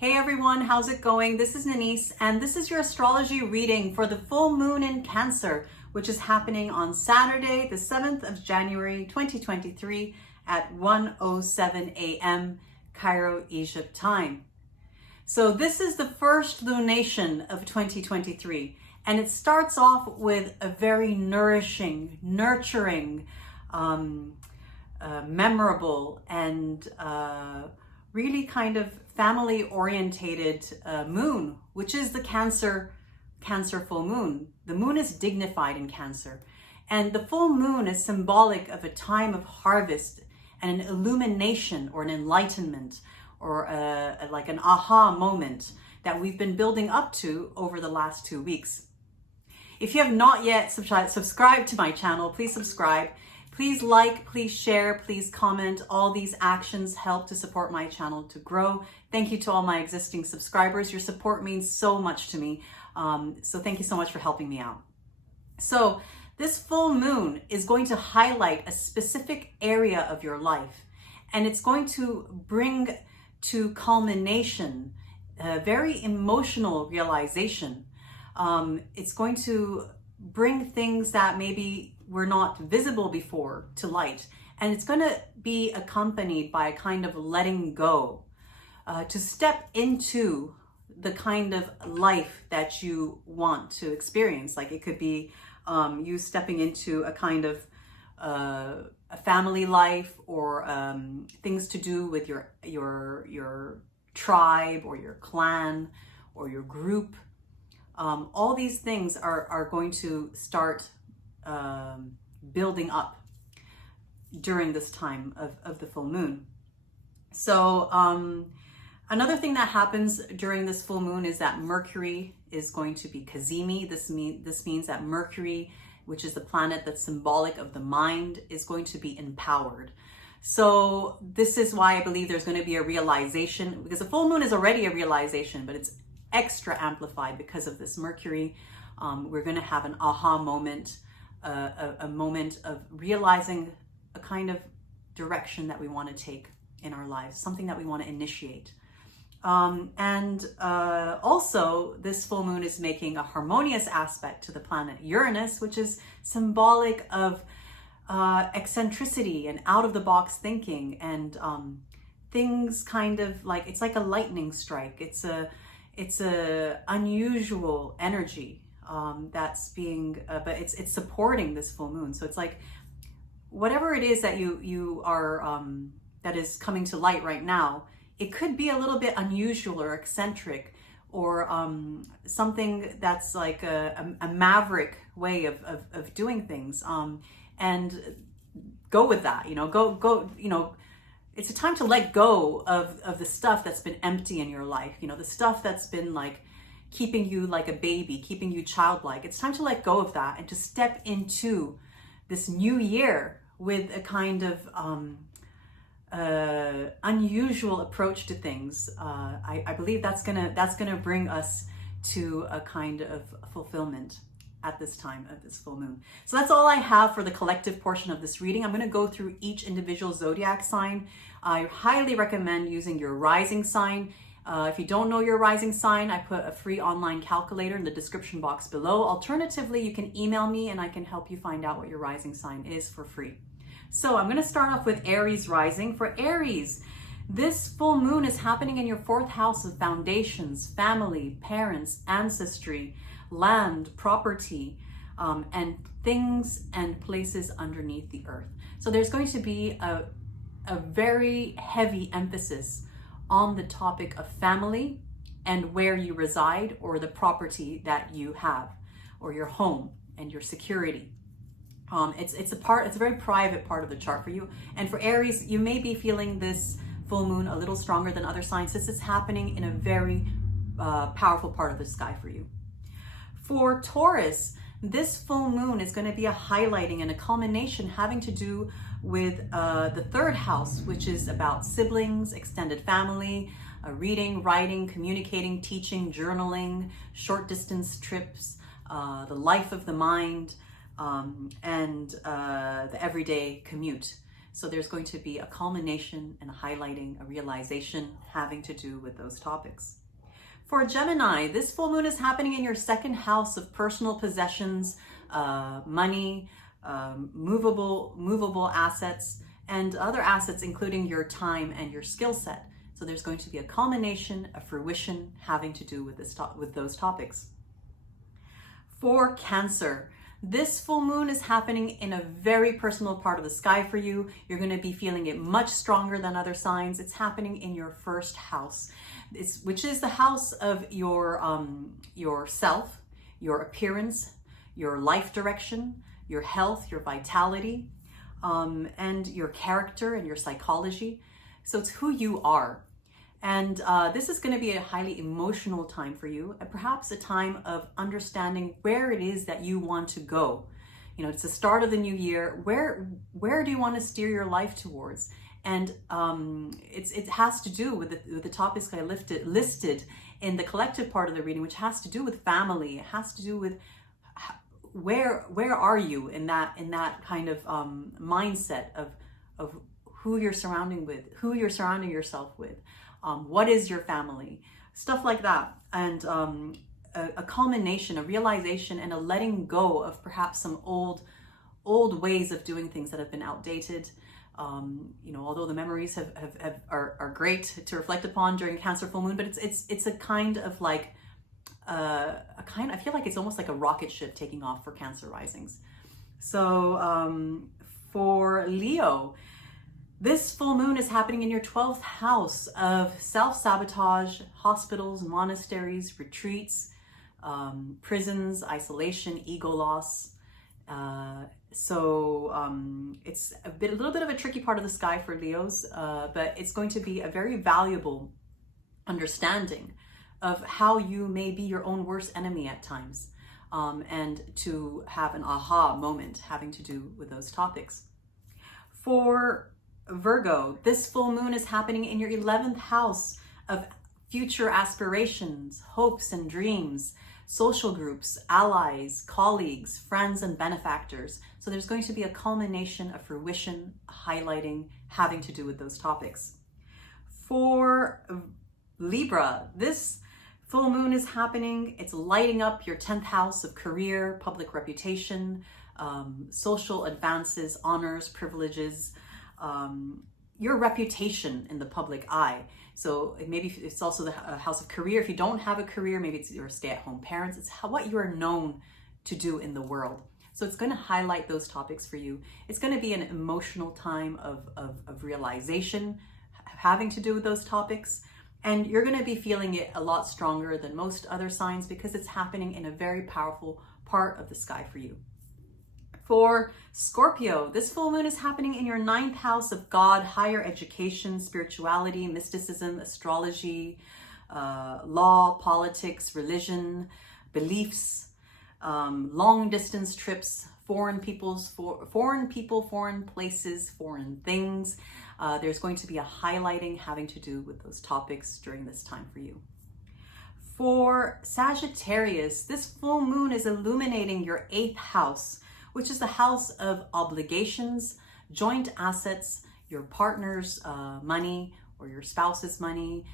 Hey everyone, how's it going? This is Nanice, and this is your astrology reading for the full moon in Cancer, which is happening on Saturday, the 7th of January, 2023 at 1:07 a.m. Cairo, Egypt time. So this is the first lunation of 2023, and it starts off with a very nourishing, nurturing, memorable, and really kind of family orientated moon, which is the Cancer full moon. The moon is dignified in Cancer, and the full moon is symbolic of a time of harvest and an illumination or an enlightenment or like an aha moment that we've been building up to over the last 2 weeks. If you have not yet subscribed to my channel, please subscribe. Please like, please share, please comment. All these actions help to support my channel to grow. Thank you to all my existing subscribers. Your support means so much to me. So thank you so much for helping me out. So this full moon is going to highlight a specific area of your life, and it's going to bring to culmination a very emotional realization. It's going to bring things that maybe were not visible before to light, and it's going to be accompanied by a kind of letting go, to step into the kind of life that you want to experience. Like it could be you stepping into a kind of a family life, or things to do with your tribe or your clan or your group. All these things are going to start building up during this time of the full moon. So another thing that happens during this full moon is that Mercury is going to be Kazemi. This means that Mercury, which is the planet that's symbolic of the mind, is going to be empowered. So this is why I believe there's going to be a realization, because the full moon is already a realization, but it's extra amplified because of this Mercury. We're going to have an aha moment, a moment of realizing a kind of direction that we want to take in our lives, something that we want to initiate. And also this full moon is making a harmonious aspect to the planet Uranus, which is symbolic of eccentricity and out of the box thinking, and things kind of like, it's like a lightning strike. It's a unusual energy that's being, but it's supporting this full moon. So it's like whatever it is that you are that is coming to light right now, it could be a little bit unusual or eccentric, or something that's like a maverick way of doing things, and go with that. Go. It's a time to let go of the stuff that's been empty in your life. The stuff that's been like keeping you like a baby, keeping you childlike. It's time to let go of that and to step into this new year with a kind of unusual approach to things. I believe that's gonna bring us to a kind of fulfillment at this time of this full moon. So that's all I have for the collective portion of this reading. I'm going to go through each individual zodiac sign. I highly recommend using your rising sign. If you don't know your rising sign, I put a free online calculator in the description box below. Alternatively, you can email me and I can help you find out what your rising sign is for free. So I'm going to start off with Aries rising. For Aries, this full moon is happening in your 4th house of foundations, family, parents, ancestry, land, property, and things and places underneath the earth. So there's going to be a very heavy emphasis on the topic of family and where you reside, or the property that you have, or your home and your security. It's a very private part of the chart for you. And for Aries, you may be feeling this full moon a little stronger than other signs. This is happening in a very powerful part of the sky for you. For Taurus, this full moon is going to be a highlighting and a culmination having to do with the 3rd house, which is about siblings, extended family, reading, writing, communicating, teaching, journaling, short distance trips, the life of the mind, and the everyday commute. So there's going to be a culmination and a highlighting, a realization having to do with those topics. For Gemini, this full moon is happening in your second house of personal possessions, money, movable assets, and other assets, including your time and your skill set. So there's going to be a culmination, a fruition having to do with those topics. For Cancer, this full moon is happening in a very personal part of the sky for you. You're going to be feeling it much stronger than other signs. It's happening in your first house, which is the house of your self, your appearance, your life direction, your health, your vitality, and your character and your psychology. So it's who you are. And this is going to be a highly emotional time for you, and perhaps a time of understanding where it is that you want to go. You know, it's the start of the new year. Where do you want to steer your life towards? And it has to do with the topics I listed in the collective part of the reading, which has to do with family. It has to do with where are you in that kind of mindset of who you're surrounding yourself with. What is your family? Stuff like that. And a culmination, a realization, and a letting go of perhaps some old ways of doing things that have been outdated. You know, although the memories are great to reflect upon during Cancer full moon, but it's a kind of like I feel like it's almost like a rocket ship taking off for Cancer risings. So for Leo, this full moon is happening in your 12th house of self-sabotage, hospitals, monasteries, retreats, prisons, isolation, ego loss. So it's a little bit of a tricky part of the sky for Leos, but it's going to be a very valuable understanding of how you may be your own worst enemy at times, and to have an aha moment having to do with those topics. For Virgo, this full moon is happening in your 11th house of future aspirations, hopes and dreams, social groups, allies, colleagues, friends, and benefactors. So there's going to be a culmination, a fruition, a highlighting having to do with those topics. For Libra, this full moon is happening. It's lighting up your 10th house of career, public reputation, social advances, honors, privileges, your reputation in the public eye. So maybe it's also the house of career. If you don't have a career, maybe it's your stay-at-home parents. It's what you are known to do in the world. So it's going to highlight those topics for you. It's going to be an emotional time of realization having to do with those topics. And you're going to be feeling it a lot stronger than most other signs because it's happening in a very powerful part of the sky for you. For Scorpio, this full moon is happening in your 9th house of God, higher education, spirituality, mysticism, astrology, law, politics, religion, beliefs, long distance trips, foreign people, foreign places, foreign things. There's going to be a highlighting having to do with those topics during this time for you. For Sagittarius, this full moon is illuminating your 8th house, which is the house of obligations, joint assets, your partner's money or your spouse's money,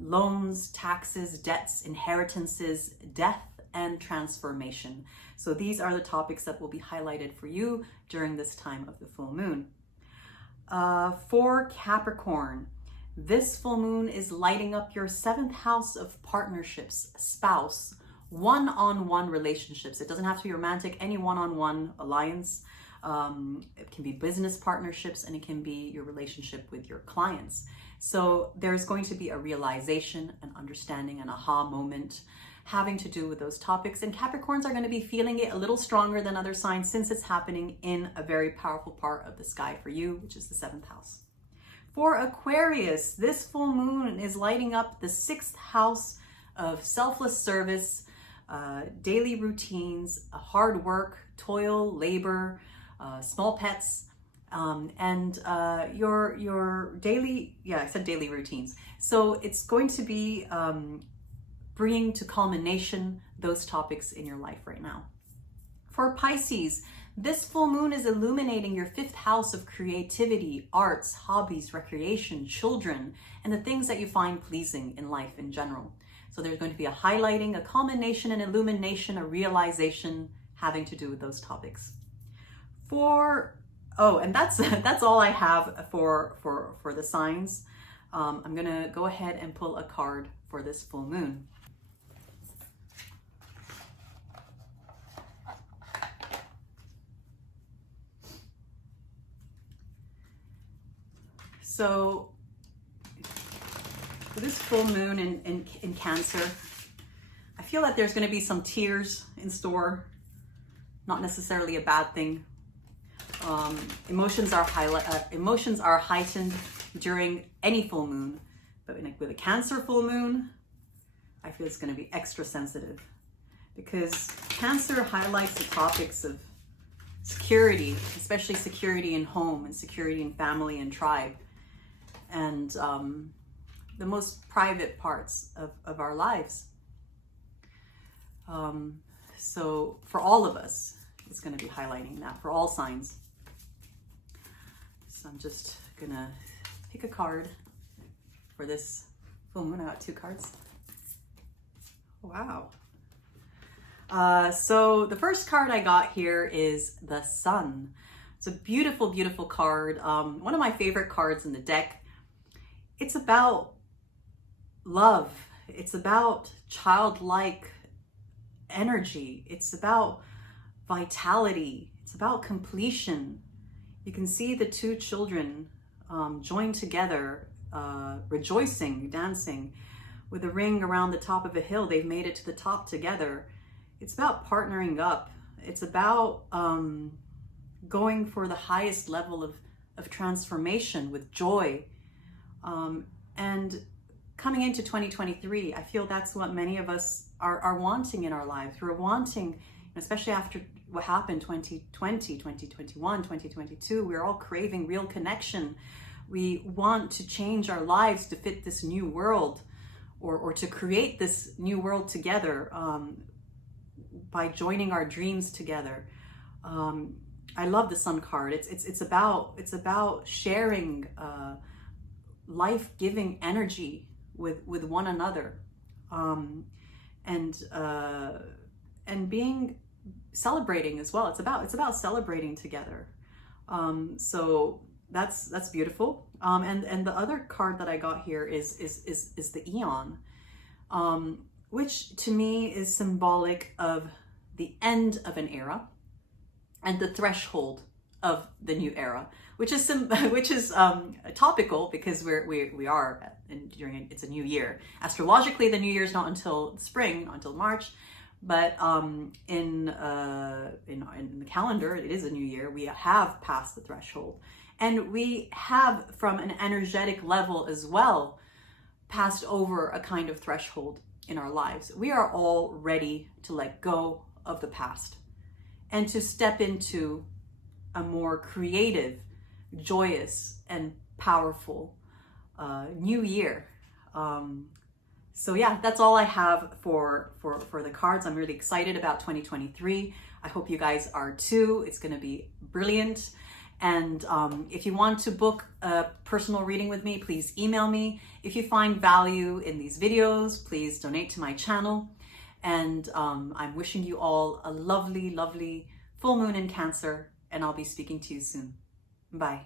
loans, taxes, debts, inheritances, death, and transformation. So these are the topics that will be highlighted for you during this time of the full moon. For Capricorn, this full moon is lighting up your 7th house of partnerships, spouse, one-on-one relationships. It doesn't have to be romantic, any one-on-one alliance. It can be business partnerships, and it can be your relationship with your clients. So there's going to be a realization, an understanding, an aha moment having to do with those topics. And Capricorns are going to be feeling it a little stronger than other signs since it's happening in a very powerful part of the sky for you, which is the 7th house. For Aquarius, this full moon is lighting up the 6th house of selfless service, daily routines, hard work, toil, labor, small pets, and your daily, I said daily routines. So it's going to be bringing to culmination those topics in your life right now. For Pisces, This full moon is illuminating your 5th house of creativity, arts, hobbies, recreation, children, and the things that you find pleasing in life in general. So there's going to be a highlighting, a culmination, an illumination, a realization having to do with those topics. And that's all I have for the signs. I'm gonna go ahead and pull a card for this full moon. So for this full moon in Cancer, I feel that there's going to be some tears in store. Not necessarily a bad thing. Emotions are heightened during any full moon, but with a Cancer full moon, I feel it's going to be extra sensitive, because Cancer highlights the topics of security, especially security in home and security in family and tribe, and the most private parts of our lives. So for all of us, it's going to be highlighting that for all signs. So I'm just gonna pick a card for this full moon. I got 2 cards. Wow. So the first card I got here is the Sun. It's a beautiful, beautiful card. One of my favorite cards in the deck. It's about love. It's about childlike energy. It's about vitality. It's about completion. You can see the 2 children joined together, rejoicing, dancing with a ring around the top of a hill. They've made it to the top together. It's about partnering up. It's about going for the highest level of transformation with joy. And coming into 2023, I feel that's what many of us are wanting in our lives. We're wanting, especially after what happened 2020, 2021, 2022, we're all craving real connection. We want to change our lives to fit this new world, or to create this new world together by joining our dreams together. I love the Sun card. It's about sharing life-giving energy with one another, and being celebrating as well. It's about celebrating together. So that's beautiful. And the other card that I got here is the Eon, which to me is symbolic of the end of an era and the threshold of the new era, which is topical because we are during it's a new year. Astrologically, the new year is not until spring, not until March, but in the calendar, it is a new year. We have passed the threshold, and we have, from an energetic level as well, passed over a kind of threshold in our lives. We are all ready to let go of the past and to step into a more creative, joyous, and powerful new year. So yeah, that's all I have for the cards. I'm really excited about 2023. I hope you guys are too. It's going to be brilliant. And if you want to book a personal reading with me, please email me. If you find value in these videos, please donate to my channel. And I'm wishing you all a lovely, lovely full moon in Cancer, and I'll be speaking to you soon. Bye.